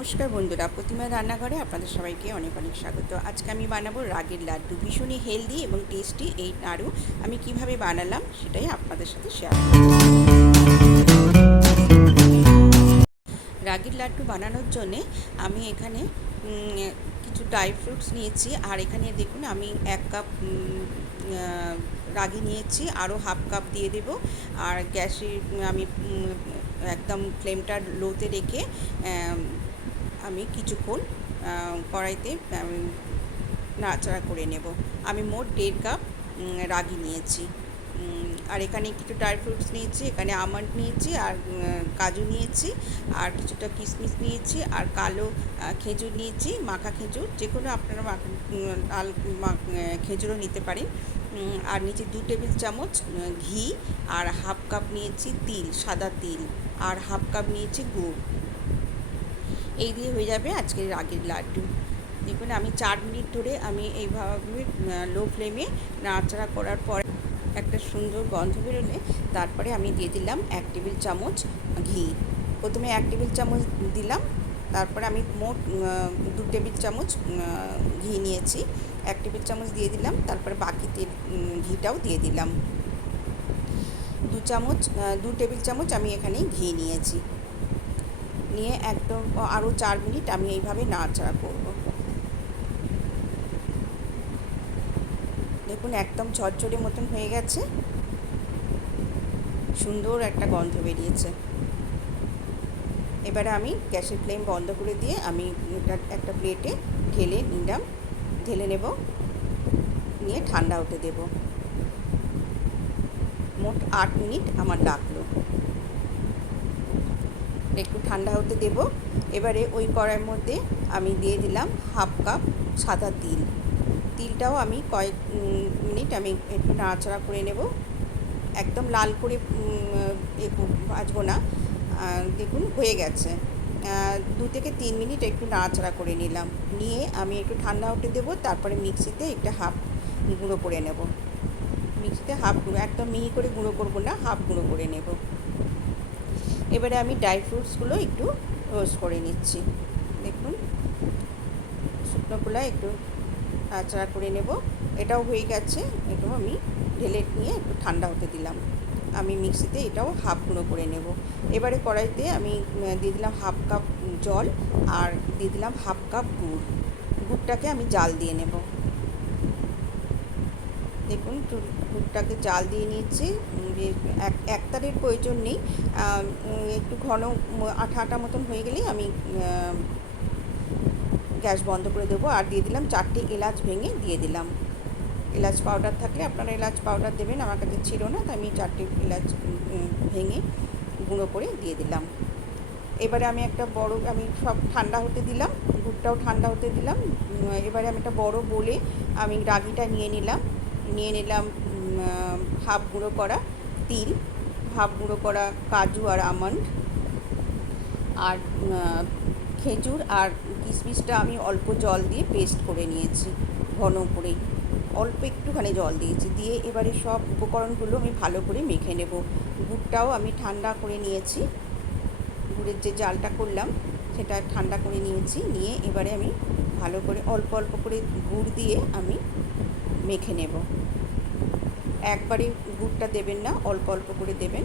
নমস্কার বন্ধুরা, প্রতিমা রান্নাঘরে আপনাদের সবাইকে অনেক অনেক স্বাগত। আজকে আমি বানাবো রাগির লাড্ডু। ভীষণই হেলদি এবং টেস্টি এই নাড়ু আমি কিভাবে বানালাম সেটাই আপনাদের সাথে শেয়ার করব। রাগির লাড্ডু বানানোর জন্যে আমি এখানে কিছু ড্রাই ফ্রুটস নিয়েছি। আর এখানে দেখুন আমি 1 কাপ রাগি নিয়েছি, আরও হাফ কাপ দিয়ে দেব। আর গ্যাসে আমি একদম ফ্লেমটা লোতে রেখে আমি কিছুক্ষণ কড়াইতে নাড়াচাড়া করে নেব। আমি মোট 1.5 কাপ রাগি নিয়েছি। আর এখানে কিছু ড্রাই ফ্রুটস নিয়েছি, এখানে আমন্ড নিয়েছি, আর কাজু নিয়েছি, আর কিছুটা কিশমিশ নিয়েছি, আর কালো খেজুর নিয়েছি, মাখা খেজুর, যে কোনো আপনারা লাল খেজুরও নিতে পারেন। আর নিচে 2 টেবিল চামচ ঘি, আর হাফ কাপ নিয়েছি তিল, সাদা তিল, আর হাফ কাপ নিয়েছি গুড়। এই দিয়ে হয়ে যাবে আজকের রাগির লাড্ডু। দেখুন আমি 4 মিনিট ধরে আমি এইভাবে লো ফ্লেমে নাড়াচাড়া করার পর একটা সুন্দর গন্ধ বেরোলে তারপরে আমি দিয়ে দিলাম 1 টেবিল চামচ ঘি। প্রথমে 1 টেবিল চামচ দিলাম, তারপরে আমি মোট 2 টেবিল চামচ ঘি নিয়েছি। 1 টেবিল চামচ দিয়ে দিলাম, তারপরে বাকি ঘিটাও দিয়ে দিলাম। 2 টেবিল চামচ আমি এখানে ঘি নিয়েছি। নিয়ে একদম আরও 4 মিনিট আমি এইভাবে নাড়াচাড়া করব। দেখুন একদম ঝরঝরে মতন হয়ে গেছে, সুন্দর একটা গন্ধ বেরিয়েছে। এবারে আমি গ্যাসের ফ্লেম বন্ধ করে দিয়ে আমি এটা একটা প্লেটে ঢেলে নেব, নিয়ে ঠান্ডা হতে দেব। মোট 8 মিনিট আমার লাগলো। একটু ঠান্ডা হতে দেব। এবারে ওই কড়াইয়ের মধ্যে আমি দিয়ে দিলাম হাফ কাপ সাদা তিল। তিলটাও আমি কয়েক মিনিট আমি একটু নাড়াচাড়া করে নেব। একদম লাল করে ভাজবো না। দেখুন হয়ে গেছে। 2 থেকে 3 মিনিট একটু নাড়াচাড়া করে নিলাম, নিয়ে আমি একটু ঠান্ডা হতে দেবো। তারপরে মিক্সিতে একটা হাফ গুঁড়ো করে নেব। মিক্সিতে হাফ গুঁড়ো, একদম মিহি করে গুঁড়ো করবো না, হাফ গুঁড়ো করে নেব। এবারে আমি ড্রাই ফ্রুটসগুলো একটু রোস্ট করে নিচ্ছি। দেখুন শুকনো খোলায় একটু নাড়াচাড়া করে নেব। এটাও হয়ে গেছে। এটাও আমি ঢেলে নিয়ে একটু ঠান্ডা হতে দিলাম। আমি মিক্সিতে এটাও হাফ গুঁড়ো করে নেব। এবারে কড়াইতে আমি দিয়ে দিলাম হাফ কাপ জল, আর দিয়ে দিলাম হাফ কাপ গুড়। গুড়টাকে আমি জাল দিয়ে নেব। দেখুন গুড়টাকে জাল দিয়ে নিয়েছি। একতারের প্রয়োজন নেই, একটু ঘন আঠা আঠা মতন হয়ে গেলেই আমি গ্যাস বন্ধ করে দেবো। আর দিয়ে দিলাম 4টে এলাচ ভেঙে দিয়ে দিলাম। এলাচ পাউডার থাকলে আপনারা এলাচ পাউডার দেবেন, আমার কাছে ছিল না, তাই আমি 4টে এলাচ ভেঙে গুঁড়ো করে দিয়ে দিলাম। এবারে আমি আমি সব ঠান্ডা হতে দিলাম, গুড়টাও ঠান্ডা হতে দিলাম। এবারে আমি একটা বড় বোলে আমি রাগিটা নিয়ে নিলাম হাফ গুঁড়ো করা তিল, হাফ গুঁড়ো করা কাজু আর আমন্ড, আর খেজুর আর কিশমিশটা আমি অল্প জল দিয়ে পেস্ট করে নিয়েছি, ঘন করেই অল্প একটুখানি জল দিয়েছি। দিয়ে এবারে সব উপকরণগুলো আমি ভালো করে মেখে নেব। গুড়টাও আমি ঠান্ডা করে নিয়েছি, গুড়ের যে জালটা করলাম সেটা ঠান্ডা করে নিয়েছি। নিয়ে এবারে আমি ভালো করে অল্প অল্প করে গুড় দিয়ে আমি মেখে নেব। একবারে গুড়টা দেবেন না, অল্প অল্প করে দেবেন।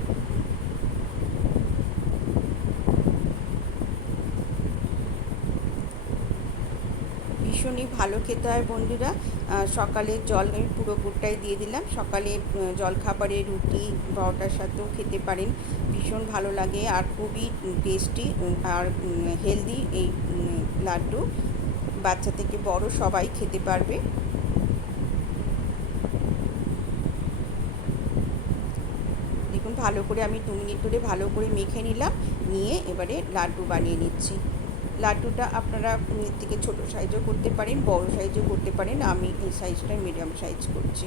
ভীষণই ভালো খেতে হয় বন্ধুরা। সকালের জল আমি পুরো গুড়টাই দিয়ে দিলাম। সকালে জলখাবারে রুটি পরোটার সাথেও খেতে পারেন, ভীষণ ভালো লাগে। আর খুবই টেস্টি আর হেলদি এই লাড্ডু। বাচ্চা থেকে বড় সবাই খেতে পারবে। দেখুন ভালো করে আমি 2 মিনিট ধরে ভালো করে মেখে নিলাম। নিয়ে এবারে লাড্ডু বানিয়ে নিচ্ছি। লাড্ডুটা আপনারা এর থেকে ছোটো সাইজও করতে পারেন, বড় সাইজও করতে পারেন। আমি এই সাইজটা মিডিয়াম সাইজ করছি।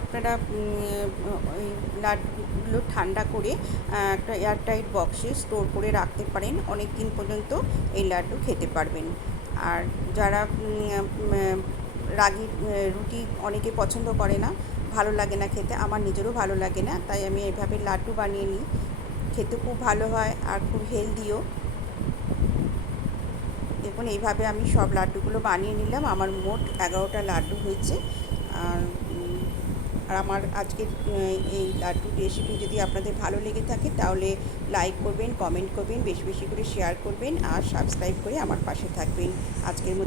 আপনারা ওই লাড্ডুগুলো ঠান্ডা করে একটা এয়ারটাইট বক্সে স্টোর করে রাখতে পারেন, অনেক দিন পর্যন্ত এই লাড্ডু খেতে পারবেন। আর যারা রাগি রুটি অনেকে পছন্দ করে না, ভালো লাগে না খেতে, আমার নিজেরও ভালো লাগে না, তাই আমি এইভাবে লাড্ডু বানিয়ে নিই। খেতে খুব ভালো হয় আর খুব হেলদিও। দেখুন এইভাবে আমি সব লাড্ডুগুলো বানিয়ে নিলাম। আমার মোট 11টা লাড্ডু হয়েছে। আর আর আমার আজকের এই লাড্ডুর রেসিপি যদি আপনাদের ভালো লেগে থাকে তাহলে লাইক করবেন, কমেন্ট করবেন, বেশি বেশি করে শেয়ার করবেন আর সাবস্ক্রাইব করে আমার পাশে থাকবেন। আজকের মতো